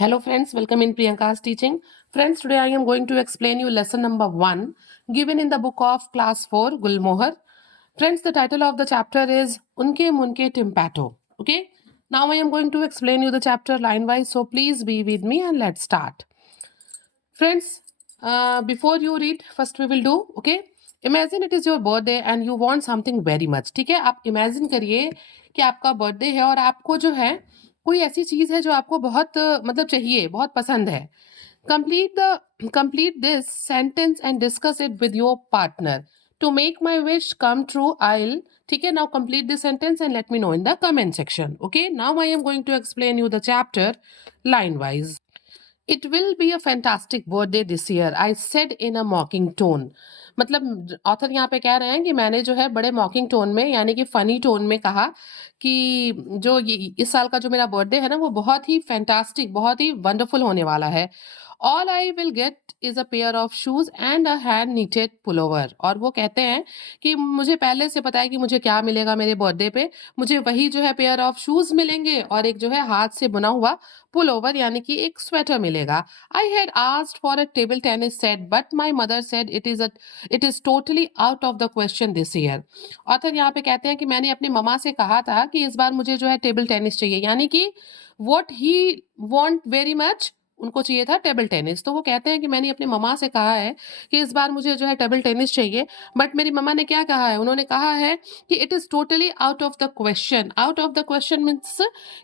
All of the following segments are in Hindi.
Hello friends, welcome in Priyanka's teaching. Friends, today I am going to explain you lesson number 1 given in the book of class 4 Gulmohar. Friends, the title of the chapter is Unke Munke Timpato. Okay, now I am going to explain you the chapter line wise, so please be with me and let's start. Friends, before you read, first we will do, okay? Imagine it is your birthday and you want something very much. ठीक है, आप imagine करिए कि आपका बर्थडे है और आपको जो है कोई ऐसी चीज है जो आपको बहुत मतलब चाहिए, बहुत पसंद है. Complete this sentence and discuss it with your partner. To make my wish come true, I'll. ठीक है, now complete this sentence and let me know in the comment section. Okay, now I am going to explain you the chapter line wise. It will be a fantastic birthday this year, I said in a mocking tone. मतलब ऑथर यहाँ पे कह रहे हैं कि मैंने जो है बड़े मॉकिंग टोन में यानी कि फनी टोन में कहा कि जो ये इस साल का जो मेरा बर्थडे है ना वो बहुत ही फैंटास्टिक, बहुत ही वंडरफुल होने वाला है. All I will get is a pair of shoes and a hand needed pullover. और वो कहते हैं कि मुझे पहले से पता है कि मुझे क्या मिलेगा मेरे बर्थडे पे. मुझे वही जो है पेयर ऑफ शूज मिलेंगे और एक जो है हाथ से बुना हुआ पुल ओवर यानी कि एक स्वेटर मिलेगा. I had asked for a table tennis set but my mother said it is totally out of the question this year. Author यहाँ पे कहते हैं कि मैंने अपनी मम्मा से कहा था कि इस बार मुझे जो है टेबल टेनिस चाहिए, यानी कि what he want very much, उनको चाहिए था टेबल टेनिस. तो वो कहते हैं कि मैंने अपनी मम्मा से कहा है कि इस बार मुझे जो है टेबल टेनिस चाहिए, बट मेरी मम्मा ने क्या कहा है, उन्होंने कहा है कि it is totally out of the question. Out of the question means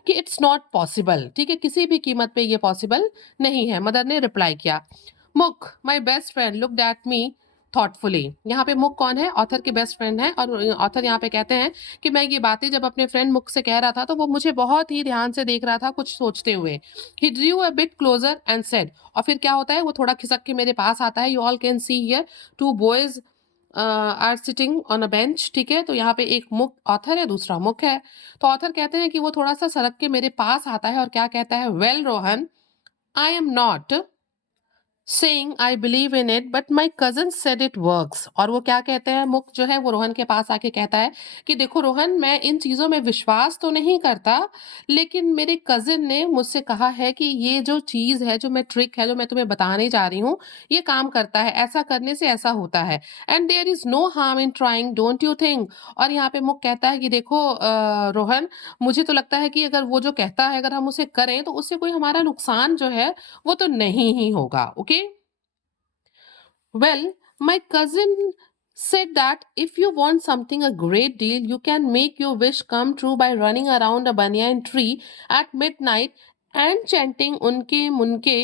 कि इट्स नॉट पॉसिबल. ठीक है, किसी भी कीमत पे ये पॉसिबल नहीं है. मदर ने रिप्लाई किया. मुक my best friend looked at me thoughtfully. यहाँ पे मुक कौन है? ऑथर के बेस्ट फ्रेंड है. और ऑथर यहाँ पे कहते हैं कि मैं ये बातें जब अपने फ्रेंड मुक से कह रहा था तो वो मुझे बहुत ही ध्यान से देख रहा था, कुछ सोचते हुए. He drew a bit closer and said. और फिर क्या होता है, वो थोड़ा खिसक के मेरे पास आता है. You all can see here two boys are sitting on a bench. ठीक है, तो यहाँ पे एक मुक ऑथर है, दूसरा मुक है. तो ऑथर कहते हैं कि वो थोड़ा सा सरक के मेरे पास आता है और क्या कहता है, well Rohan, I am not saying I believe in it, but my cousin said it works. और वो क्या कहते हैं, मुक जो है वो रोहन के पास आके कहता है कि देखो रोहन, मैं इन चीज़ों में विश्वास तो नहीं करता, लेकिन मेरे कजिन ने मुझसे कहा है कि ये जो चीज़ है, जो मैं ट्रिक है, जो मैं तुम्हें बताने जा रही हूँ, ये काम करता है, ऐसा करने से ऐसा होता है. And there is no harm in trying, don't you think. और यहाँ पे मुक कहता है कि देखो रोहन, मुझे तो लगता है कि अगर वो जो कहता है अगर हम उसे करें तो उससे कोई हमारा नुकसान जो है वो तो नहीं ही होगा. Okay. Well, my cousin said that if you want something a great deal, you can make your wish come true by running around a banyan tree at midnight and chanting उनके मुनके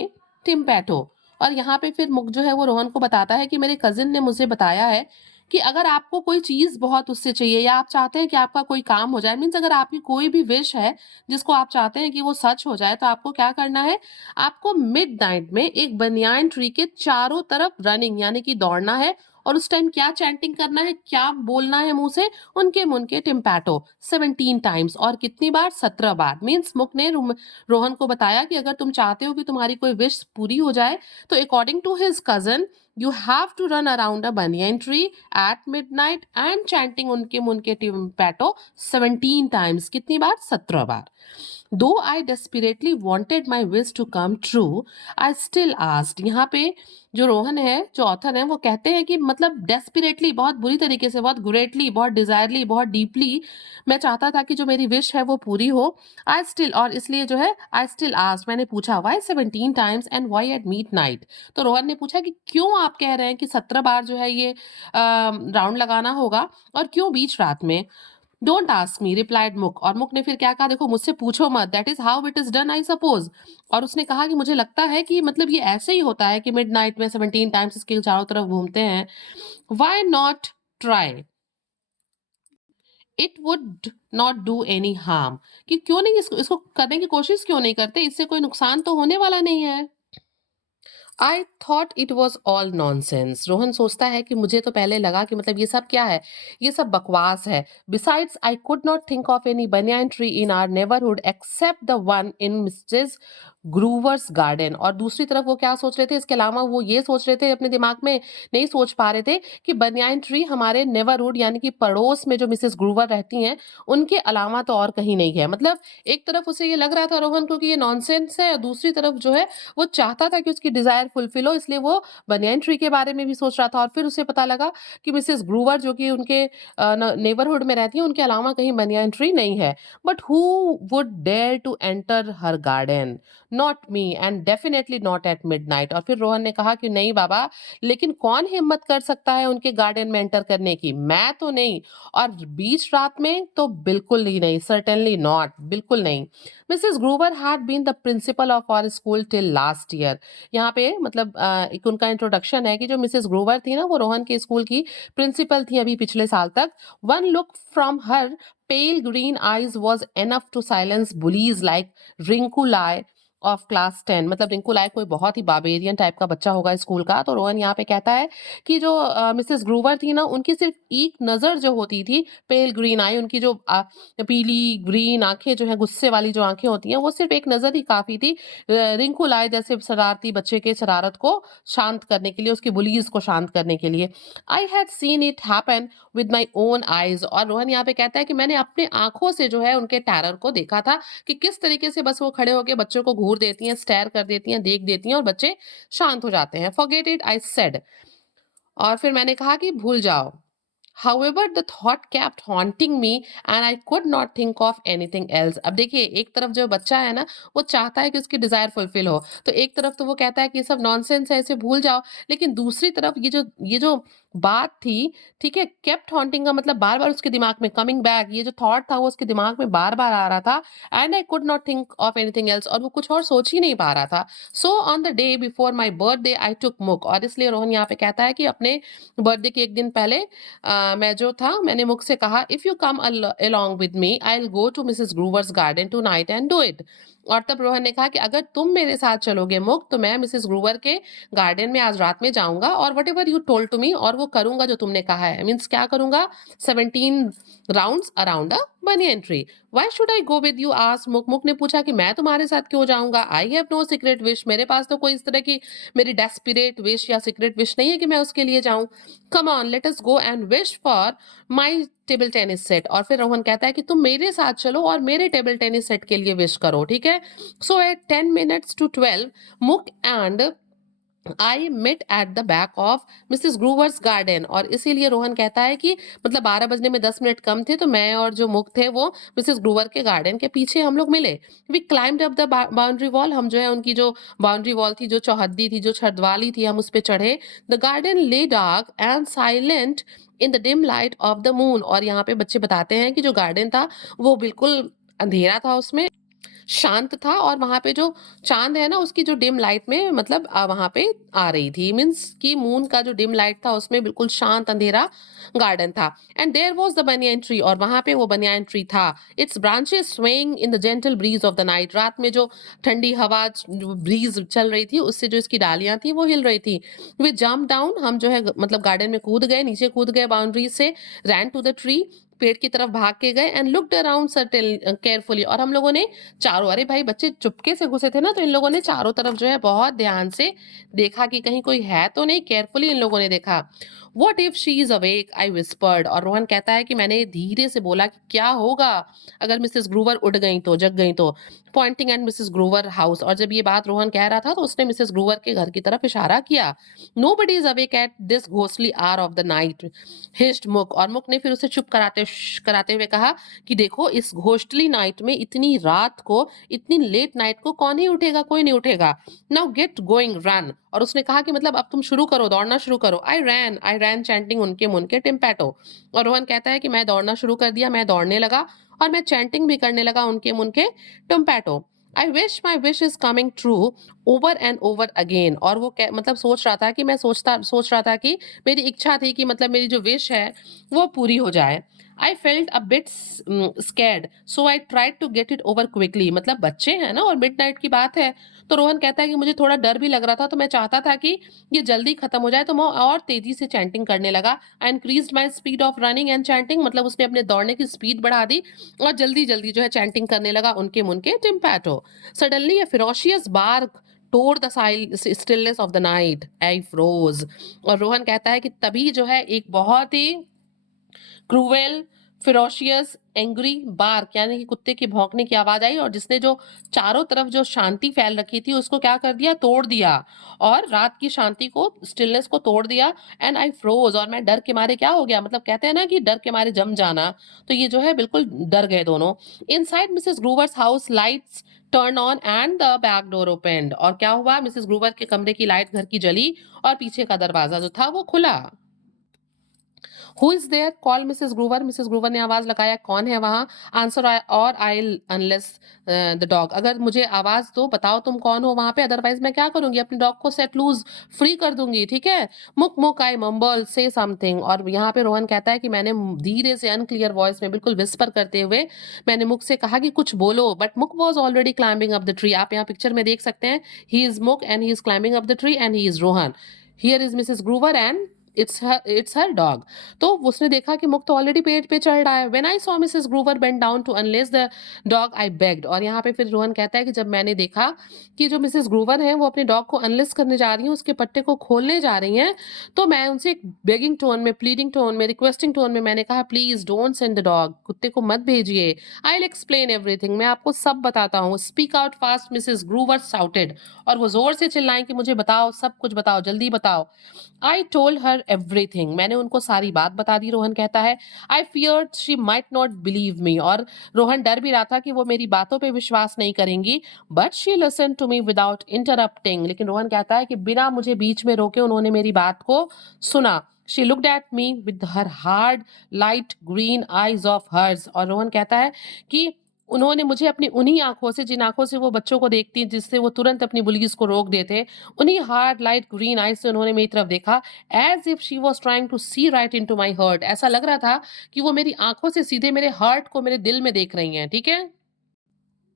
टिम्पैटो. और यहाँ पे फिर मुक जो है वो रोहन को बताता है कि मेरे कजिन ने मुझे बताया है कि अगर आपको कोई चीज बहुत उससे चाहिए या आप चाहते हैं कि आपका कोई काम हो जाए, मीन्स अगर आपकी कोई भी विश है जिसको आप चाहते हैं कि वो सच हो जाए, तो आपको क्या करना है, आपको मिडनाइट में एक बनियान ट्री के चारों तरफ रनिंग यानी कि दौड़ना है. और उस टाइम क्या चैंटिंग करना है, क्या बोलना है मुंह से, उनके मुन के टिम्पैटो 17 टाइम्स. और कितनी बार? 17 बार. मीन्स मुक ने रोहन को बताया कि अगर तुम चाहते हो कि तुम्हारी कोई विश पूरी हो जाए तो according to his cousin you have to run around a banyan tree at midnight and chanting उनके मुन के टिम्पैटो 17 times. कितनी बार? 17 बार. Though I desperately wanted my wish to come true, I still asked. यहाँ पे जो रोहन है, जो ऑथर है, वो कहते हैं कि मतलब डेस्परेटली, बहुत बुरी तरीके से, बहुत ग्रेटली, बहुत डिजायरली, बहुत डीपली मैं चाहता था कि जो मेरी विश है वो पूरी हो. आई स्टिल, और इसलिए जो है आई स्टिल आस्क्ड, मैंने पूछा why 17 times and why at midnight. तो रोहन ने पूछा कि क्यों आप कह रहे हैं कि 17 बार जो है ये राउंड लगाना होगा और क्यों बीच रात में. डोंट आस्क मी, रिप्लाइड मुक. और मुक ने फिर क्या कहा, देखो मुझसे पूछो मत, that is how it is done I suppose. और उसने कहा कि मुझे लगता है कि मतलब ये ऐसे ही होता है कि मिडनाइट में 17 टाइम्स इसके चारों तरफ घूमते हैं. Why not try, it would not do any harm. कि क्यों नहीं इसको करने की कोशिश क्यों नहीं करते, इससे कोई नुकसान तो होने वाला नहीं है. I thought it was all nonsense. Rohan सोचता है कि मुझे तो पहले लगा कि मतलब ये सब क्या है, ये सब बकवास है. Besides I could not think of any banyan tree in our neighbourhood except the one in Mrs Groover's garden, और दूसरी तरफ वो क्या सोच रहे थे, इसके अलावा वो ये सोच रहे थे अपने दिमाग में, नहीं सोच पा रहे थे कि बनियान ट्री हमारे नेबरहुड यानी कि पड़ोस में जो मिसेस ग्रूवर रहती हैं, उनके अलावा तो और कहीं नहीं है। मतलब एक तरफ उसे ये लग रहा था रोहन को कि ये नॉनसेंस है, और दूसरी तरफ जो है वो चाहता था कि उसकी डिज़ायर फुलफिल हो, इसलिए वो बनियान ट्री के बारे में भी सोच रहा था। और फिर उसे पता लगा कि मिसेस ग्रूवर जो कि उनके नेबरहुड में रहती हैं, उनके अलावा कहीं बनियान ट्री नहीं है। But who would dare to enter her garden? Not me, and definitely not at midnight. और फिर रोहन ने कहा कि नहीं बाबा, लेकिन कौन हिम्मत कर सकता है उनके गार्डन में एंटर करने की? मैं तो नहीं, और बीच रात में तो बिल्कुल ही नहीं, सर्टेनली नॉट, बिल्कुल नहीं। Mrs Groover had been the principal of our school till last year. यहाँ पे मतलब एक उनका इंट्रोडक्शन है कि जो मिसेस ग्रूवर थी ना, वो रोहन के स्कूल की प्रिंसिपल थी अभी पिछले साल तक। One look from her pale green eyes was enough to silence bullies like Rinku Lai of class 10। मतलब रिंकू लायक कोई बहुत ही बार्बेरियन टाइप का बच्चा होगा स्कूल का। तो रोहन यहाँ पे कहता है कि जो मिसेस ग्रूवर थी ना, उनकी सिर्फ एक नजर जो होती थी, पेल ग्रीन आई, उनकी जो पीली ग्रीन आंखें जो है, गुस्से वाली जो आंखें होती हैं, वो सिर्फ एक नजर ही काफी थी रिंकू लाय जैसे शरारती बच्चे के शरारत को शांत करने के लिए, उसकी बुलीज को शांत करने के लिए। I had seen it happen with my own eyes. और रोहन यहाँ पे कहता है कि मैंने अपने आंखों से जो है उनके टेरर को देखा था कि किस तरीके से बस वो खड़े होकर बच्चों को घूर देती हैं, स्टेयर कर देती हैं, देख देती हैं, और बच्चे शांत हो जाते हैं। Forget it, I said. और फिर मैंने कहा कि भूल जाओ। However, the thought kept haunting me and I could not think of anything else. अब देखिए, एक तरफ जो बच्चा है ना, वो चाहता है कि उसकी डिजायर फुलफिल हो, तो एक तरफ तो वो कहता है कि ये सब नॉनसेंस है, इसे भूल जाओ। लेकिन दूसरी तरफ ये जो बात थी, ठीक है, केप्ट हॉन्टिंग का मतलब बार बार उसके दिमाग में, कमिंग बैक, ये जो थॉट था वो उसके दिमाग में बार बार आ रहा था। And I could not think of anything else, और वो कुछ और सोच ही नहीं पा रहा था। So on the day before my birthday I took Muk. और इसलिए रोहन यहाँ पे कहता है कि अपने बर्थडे के एक दिन पहले मैं जो था, मैंने मुख से कहा, if you come along with me I will go to Mrs Groover's garden tonight and do it. और तब रोहन ने कहा कि अगर तुम मेरे साथ चलोगे मुख, तो मैं मिसेस ग्रूवर के गार्डन में आज रात में जाऊंगा, और whatever you told to me, और वो करूंगा जो तुमने कहा है। मीन्स क्या करूंगा? 17 rounds around a banyan tree. Why should I go with you? आज मुख। मुख ने पूछा कि मैं तुम्हारे साथ क्यों जाऊंगा? I have no secret wish. मेरे पास तो कोई इस तरह की मेरी डेस्पिरेट विश या सीक्रेट विश नहीं है कि मैं उसके लिए जाऊं। Come on, let us go and wish for my table tennis set. और फिर रोहन कहता है कि तुम मेरे साथ चलो और मेरे टेबल टेनिस सेट के लिए विश करो, ठीक है। सो eight 10 minutes to 12, Muk and I met at the back of Mrs Groover's garden. और इसीलिए रोहन कहता है कि मतलब 12 बजने में 10 मिनट कम थे, तो मैं और जो मुख थे वो मिसेस ग्रूवर के गार्डन के पीछे हम लोग मिले। We climbed up the boundary wall. हम जो है उनकी जो बाउंड्री वॉल थी, जो चौहद्दी थी, जो छतवाली थी, हम उस पर चढ़े। द गार्डन ले dark and silent in the dim light of the moon. और यहाँ पे बच्चे बताते हैं कि जो गार्डन था वो बिल्कुल अंधेरा था, उसमें शांत था, और वहां पे जो चांद है ना, उसकी जो डिम लाइट में मतलब वहां पे आ रही थी। मीन्स कि मून का जो डिम लाइट था उसमें बिल्कुल शांत अंधेरा गार्डन था। And there was the banyan tree. और वहां पे वो बनियान ट्री था। Its branches swaying in the gentle breeze of the night. रात में जो ठंडी हवा ब्रीज चल रही थी, उससे जो इसकी डालियां थी वो हिल रही थी। We jump down. हम जो है मतलब गार्डन में कूद गए, नीचे कूद गए बाउंड्री से। Ran to the tree. पेड़ की तरफ भाग के गए। And looked around certain carefully. और हम लोगों ने चारों, अरे भाई बच्चे चुपके से घुसे थे ना, तो इन लोगों ने चारों तरफ जो है बहुत ध्यान से देखा कि कहीं कोई है तो नहीं। केयरफुली इन लोगों ने देखा। What if she is awake, I whispered. और रोहन कहता है कि मैंने धीरे से बोला कि क्या होगा अगर मिसेस ग्रूवर उठ गई तो, जग गई तो, पॉइंटिंग एट मिसेस ग्रूवर हाउस। और जब ये बात रोहन कह रहा था तो उसने मिसेस ग्रूवर के घर की तरफ इशारा किया। Nobody is awake at this ghostly hour of the night, hissed Muk. और मुक ने फिर उसे चुप कराते हुए कहा कि देखो, इस घोस्टली नाइट में, इतनी रात को, इतनी लेट नाइट को कौन ही उठेगा? कोई नहीं उठेगा। Now get going, run. और उसने कहा कि मतलब अब तुम शुरू करो, दौड़ना शुरू करो। आई रैन चैंटिंग उनके मुन के टिम्पैटो। और रोहन कहता है कि मैं दौड़ना शुरू कर दिया, मैं दौड़ने लगा, और मैं चैंटिंग भी करने लगा उनके मुन के टम्पैटो। I wish my wish is coming true over and over again. और वो मतलब सोच रहा था कि सोच रहा था कि मेरी इच्छा थी कि मतलब मेरी जो विश है वो पूरी हो जाए। I felt a bit scared so I tried to get it over quickly. मतलब बच्चे हैं ना, और मिडनाइट की बात है, तो रोहन कहता है कि मुझे थोड़ा डर भी लग रहा था, तो मैं चाहता था कि ये जल्दी खत्म हो जाए, तो मैं और तेजी से चैंटिंग करने लगा। I increased my speed of running and chanting. मतलब उसने अपने दौड़ने की स्पीड बढ़ा दी और जल्दी जल्दी जो है चैंटिंग करने लगा उनके मुनके टिम्पैटो। Suddenly, a ferocious bark tore the stillness of the night. I froze. और रोहन कहता है कि तभी जो है एक बहुत ही क्रूएल, फिरोशियस, एंग्री बार्क यानी कि कुत्ते की भौंकने की आवाज आई, और जिसने जो चारों तरफ जो शांति फैल रखी थी उसको क्या कर दिया, तोड़ दिया, और रात की शांति को, स्टिलनेस को तोड़ दिया। एंड आई फ्रोज, और मैं डर के मारे क्या हो गया, मतलब कहते हैं ना कि डर के मारे जम जाना, तो ये जो है बिल्कुल डर गए दोनों। Inside Mrs Groover's house lights turn on and the back door opened. और क्या हुआ, मिसेस ग्रूवर के कमरे की लाइट घर की जली और पीछे का दरवाजा जो था वो खुला। Who is there, call Mrs Groover. Mrs Groover ने आवाज लगाया, कौन है वहां। आंसर और आई अनलेस द डॉग। अगर मुझे आवाज दो, बताओ तुम कौन हो वहां पे, अदरवाइज मैं क्या करूंगी, अपने डॉग को सेट लूज फ्री कर दूंगी, ठीक है। मुक मुक आई मम्बल से समथिंग। और यहाँ पे रोहन कहता है कि मैंने धीरे से अनक्लियर वॉइस में बिल्कुल विस्पर करते हुए मैंने मुक से कहा कि कुछ बोलो, but Muk was already climbing up the tree. आप यहाँ पिक्चर में देख सकते हैं, he is Muk and he is climbing up the tree and he is Rohan. Here is Mrs Groover and it's her dog. तो उसने देखा कि मुक तो ऑलरेडी पेड़ पे चढ़ रहा है। When I saw Mrs Groover bend down to unleash the dog I begged. और यहाँ पे फिर रोहन कहता है कि जब मैंने देखा कि जो मिसेस ग्रूवर है वो अपने डॉग को अनलेस करने जा रही हैं, उसके पट्टे को खोलने जा रही हैं, तो मैं उनसे एक बेगिंग टोन में, प्लीडिंग टोन में, रिक्वेस्टिंग टोन में मैंने कहा, please don't send the dog, कुत्ते को मत भेजिए। आई विल एक्सप्लेन एवरीथिंग, मैं आपको सब बताता हूँ। Speak out fast Mrs Groover shouted. और वो जोर से चिल्लाएं कि मुझे बताओ, सब कुछ बताओ, जल्दी बताओ। आई टोल्ड हर एवरीथिंग, मैंने उनको सारी बात बता दी, रोहन कहता है। I feared she might not believe me. और रोहन डर भी रहा था कि वो मेरी बातों पे विश्वास नहीं करेंगी, but she listen to me without interrupting. लेकिन रोहन कहता है कि बिना मुझे बीच में रोके उन्होंने मेरी बात को सुना। She looked at me with her hard light green eyes of hers. और रोहन कहता है कि उन्होंने मुझे अपनी उन्हीं आंखों से, जिन आंखों से वो बच्चों को देखती हैं, जिससे वो तुरंत अपनी बुलीज को रोक देते, उन्हीं हार्ड लाइट ग्रीन आईज से उन्होंने मेरी तरफ देखा, as if she was trying to see right into my heart. ऐसा लग रहा था कि वो मेरी आंखों से सीधे मेरे हर्ट को, मेरे दिल में देख रही हैं, ठीक है।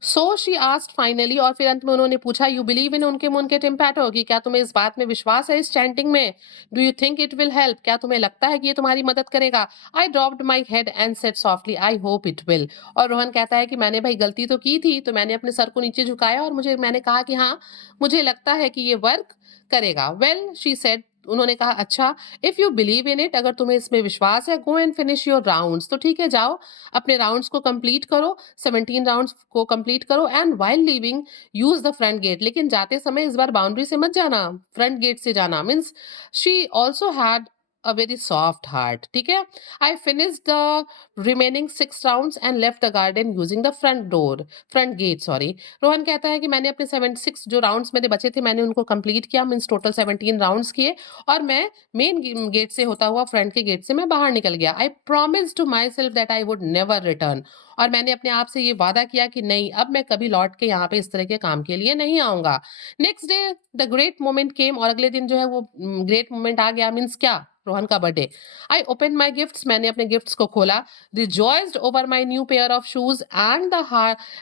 सो शी आस्क्ड फाइनली, और फिर अंत में उन्होंने पूछा, यू बिलीव इन उनके मुनके टिम्पैटो, कि क्या तुम्हें इस बात में विश्वास है, इस चैंटिंग में। Do you think it will help, क्या तुम्हें लगता है कि ये तुम्हारी मदद करेगा। I dropped my head and said softly, I hope it will. और रोहन कहता है कि मैंने भाई गलती तो की थी, तो मैंने अपने सर को नीचे झुकाया और मैंने कहा कि हाँ, मुझे लगता है कि ये वर्क करेगा। वेल शी सेड, उन्होंने कहा, अच्छा, if you believe in it, अगर तुम्हें इसमें विश्वास है, go and finish your rounds, तो ठीक है, जाओ अपने राउंड्स को कंप्लीट करो, 17 राउंड्स को कंप्लीट करो। And while leaving use the front gate, लेकिन जाते समय इस बार बाउंड्री से मत जाना, फ्रंट गेट से जाना। Means she also had a very soft heart, ठीक है। I finish the remaining 6 rounds and left the garden using the front gate, sorry. Rohan कहता है कि मैंने अपने 76 जो राउंड्स मेरे बचे थे, मैंने उनको कंप्लीट किया, मीन्स टोटल 17 राउंड्स किए, और मैं मेन गेट से होता हुआ फ्रंट के गेट से मैं बाहर निकल गया। I promise to myself that I would never return. और मैंने अपने आप से ये वादा किया कि नहीं, अब मैं कभी लौट के यहाँ पे इस तरह के काम के लिए नहीं आऊंगा। Next day the great moment came, और अगले दिन जो है वो ग्रेट मोमेंट आ गया। मीन्स क्या, रोहन का birthday. I open my gifts, मैंने अपने गिफ्ट्स को खोला। Rejoiced over my new pair of shoes and the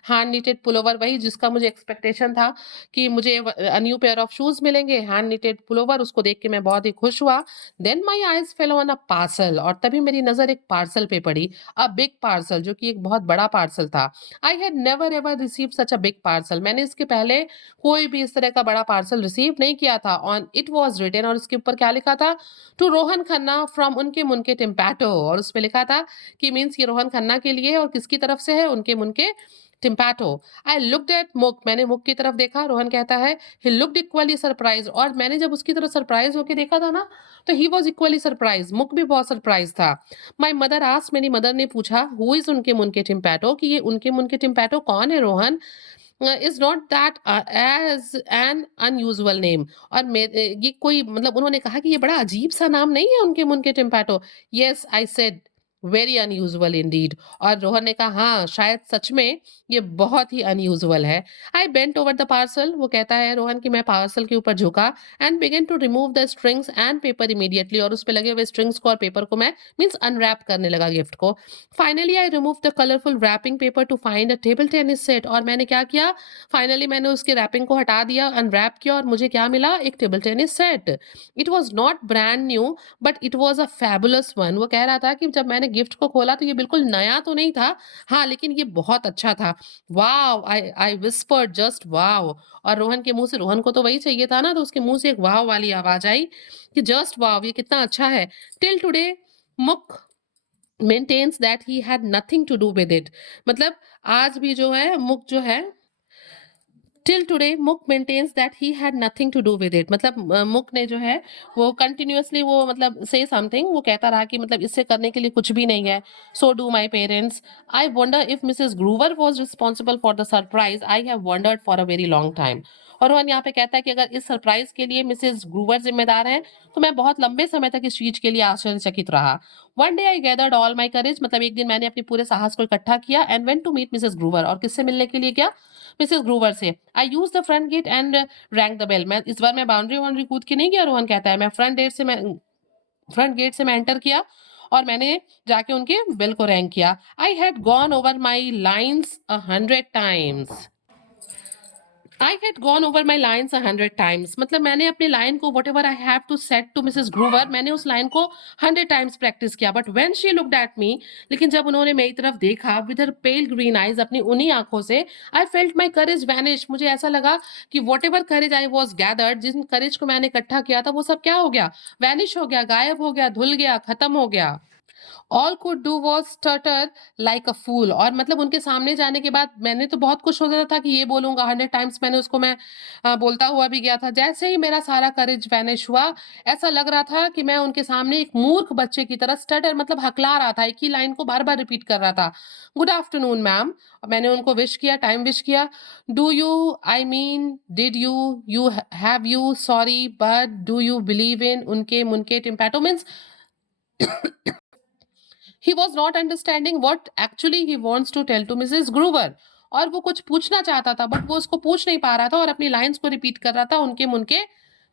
hand knitted pullover, वही जिसका मुझे एक्सपेक्टेशन था कि मुझे न्यू पेयर ऑफ शूज मिलेंगे, हैंड निटेड पुलोवर, उसको देख के मैं बहुत ही खुश हुआ। Then my eyes fell on a parcel, और तभी मेरी नजर एक पार्सल पे पड़ी, अ बिग पार्सल, जो कि एक बहुत बड़ा पार्सल था। I had never ever receive such a big parcel, मैंने इसके पहले कोई भी इस तरह का बड़ा पार्सल रिसीव नहीं किया था। ऑन इट वॉज रिटन, और इसके ऊपर क्या लिखा था, टू रोहन खन्ना फ्रॉम उनके मुनके टिम्पैटो। और उस पे लिखा था कि मीन्स ये रोहन खन्ना के लिए है, और किसकी तरफ से है, उनके मुनके टिम्पैटो। आई लुक्ड एट मुक, मैंने मुक की तरफ देखा। रोहन कहता है, ही लुक्ड इक्वली सरप्राइज, और मैंने जब उसकी तरफ सरप्राइज होके देखा था ना, तो ही वॉज इक्वली सरप्राइज, मुक भी बहुत सरप्राइज था। माई मदर आस्क्ड, मेरी मदर ने पूछा, हु इज उनके मुनके टिम्पैटो, कि ये उनके मुनके टिम्पैटो कौन है Rohan. Is not that as an unusual name. और ये कोई, मतलब उन्होंने कहा कि ये बड़ा अजीब सा नाम नहीं है उनके मुनके टिम्पैटो। Yes I said, very unusual indeed. और रोहन ने कहा हाँ शायद सच में ये बहुत ही अनयूजुअल है। आई बेंट ओवर द पार्सल, वो कहता है रोहन कि मैं पार्सल के ऊपर झुका and began to remove the strings and paper immediately, और उस पे लगे हुए स्ट्रिंग्स को और पेपर को मैं मीन्स अनरैप करने लगा गिफ्ट को। Finally I remove the colourful wrapping paper to find a table tennis set, और मैंने क्या किया, फाइनली मैंने उसके रैपिंग को हटा दिया, अनरैप किया, और मुझे क्या मिला, एक table tennis set. It was not brand new but it was a fabulous one. वो कह रहा था कि जब मैंने गिफ्ट को खोला तो ये बिल्कुल नया तो नहीं था, हाँ लेकिन ये बहुत अच्छा था। वाव, आई विस्पर्ड जस्ट वाव। और रोहन के मुंह से, रोहन को तो वही चाहिए था ना, तो उसके मुंह से एक वाव वाली आवाज आई कि जस्ट वाव, ये कितना अच्छा है। Till today Muk maintains that he had nothing to do with it. मतलब आज भी जो है मुक जो है, till today Muk maintains that he had nothing to do with it. मतलब मुक ने जो है वो कंटिन्यूअसली वो मतलब से समथिंग, वो कहता रहा कि मतलब इससे करने के लिए कुछ भी नहीं है। So do my parents. I wonder if Mrs Groover was responsible for the surprise, I have wondered for a very long time. और रोहन यहाँ पे कहता है कि अगर इस सरप्राइज के लिए मिसेस ग्रूवर जिम्मेदार हैं तो मैं बहुत लंबे समय तक इस चीज के लिए आश्चर्यचकित रहा। One day I gathered all my courage, मतलब एक दिन मैंने अपने पूरे साहस को इकट्ठा किया and went to meet Mrs Groover, और किससे मिलने के लिए गया, मिसेस ग्रूवर से। I use the front gate and rang the bell. मैं इस बार मैं बाउंड्री वाउंड्री कूद के नहीं गया, रोहन कहता है, मैं फ्रंट गेट से मैं एंटर किया और मैंने जाके उनके बेल को रैंग किया। I had gone over my lines 100 times. I had gone over my lines 100 times, मतलब मैंने अपनी लाइन को whatever I have to said to Mrs Groover, मैंने उस लाइन को 100 टाइम्स प्रैक्टिस किया। But when she looked at me, लेकिन जब उन्होंने मेरी तरफ देखा with her pale green eyes, अपनी उन्हीं आंखों से, I felt my courage vanish, मुझे ऐसा लगा कि what ever courage I was gathered, जिस करेज को मैंने इकट्ठा किया था वो सब क्या हो गया, वैनिश हो गया, गायब हो गया, धुल गया, खत्म हो गया। All could do was stutter like a fool, और मतलब उनके सामने जाने के बाद मैंने तो बहुत कुछ सोचा था कि ये बोलूंगा, 100 टाइम्स मैंने उसको मैं बोलता हुआ भी गया था। जैसे ही मेरा सारा करेज वैनिश हुआ, ऐसा लग रहा था कि मैं उनके सामने एक मूर्ख बच्चे की तरह स्टटर मतलब हकला रहा था, एक ही लाइन को बार बार रिपीट कर रहा था। गुड आफ्टरनून मैम, मैंने उनको विश किया, टाइम विश किया। Do you, I mean did you, you have you, sorry but do you believe in, उनके मुनके टिम्पैटो means he was not understanding what actually he wants to tell to Mrs. Groover, और वो कुछ पूछना चाहता था बट वो उसको पूछ नहीं पा रहा था और अपनी लाइंस को रिपीट कर रहा था उनके मुनके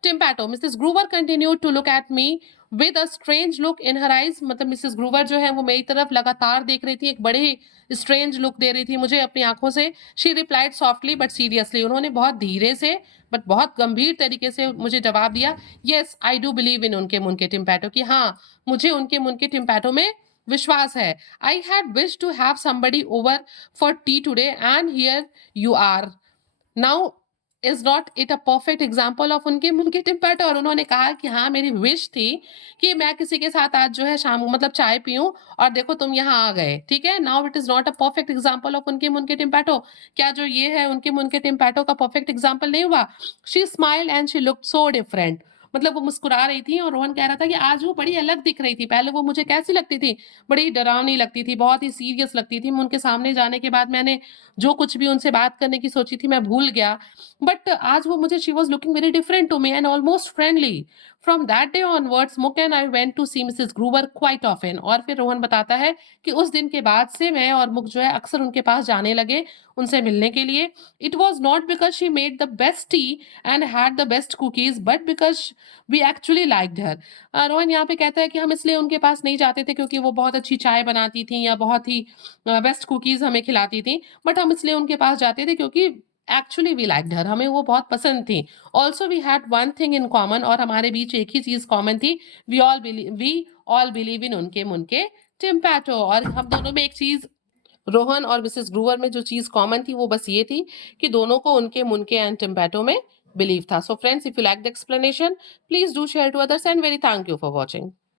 टिम्पैटो। Mrs Groover continued to look at me with a strange look in her eyes, मतलब मिसेस ग्रूवर जो है वो मेरी तरफ लगातार देख रही थी, एक बड़े ही स्ट्रेंज लुक दे रही थी मुझे अपनी आंखों से। She replied softly but seriously, उन्होंने बहुत धीरे से बट बहुत गंभीर तरीके से मुझे जवाब दिया, yes I do believe in उनके मुनके टिम्पैटो, कि हाँ मुझे उनके मुनके टिम्पैटो में विश्वास है। I had wish to have somebody over for tea today and here you are now, is not it a perfect example of उनके उनके टिम्पैटो। और उन्होंने कहा कि हाँ मेरी विश थी कि मैं किसी के साथ आज जो है शाम मतलब चाय पीऊं, और देखो तुम यहाँ आ गए, ठीक है। Now it is not a perfect example of उनके मुनके टिम्पैटो, क्या जो ये है उनके मुनके टिम्पैटो का परफेक्ट एग्जाम्पल नहीं हुआ। She smile and she looked so different, मतलब वो मुस्कुरा रही थी और रोहन कह रहा था कि आज वो बड़ी अलग दिख रही थी, पहले वो मुझे कैसी लगती थी, बड़ी डरावनी लगती थी, बहुत ही सीरियस लगती थी। उनके सामने जाने के बाद मैंने जो कुछ भी उनसे बात करने की सोची थी मैं भूल गया, बट आज वो मुझे, she was looking very different to me and almost friendly. From that day onwards Muk and I went to see Mrs Groover quite often, और फिर रोहन बताता है कि उस दिन के बाद से मैं और मुक जो है अक्सर उनके पास जाने लगे उनसे मिलने के लिए। It was not because she made the best tea and had the best cookies but because we actually liked her. Rohan यहाँ पे कहता है कि हम इसलिए उनके पास नहीं जाते थे क्योंकि वो बहुत अच्छी चाय बनाती थी या बहुत ही बेस्ट कुकीज हमें खिलाती थी, बट हम इसलिए उनके पास जाते थे क्योंकि एक्चुअली वी लाइक्ड हर, हमें वो बहुत पसंद थी। Also we had one thing in common, और हमारे बीच एक ही चीज कॉमन थी, वी ऑल बिलीव इन उनके मुनके टिम्पैटो। और हम दोनों में एक चीज, रोहन और मिसेस ग्रूवर में जो चीज कॉमन थी वो बस ये थी कि दोनों को उनके मुनके एंड टिम्पैटो में बिलीव था। So friends, if you like the explanation please do share to others and very thank you for watching.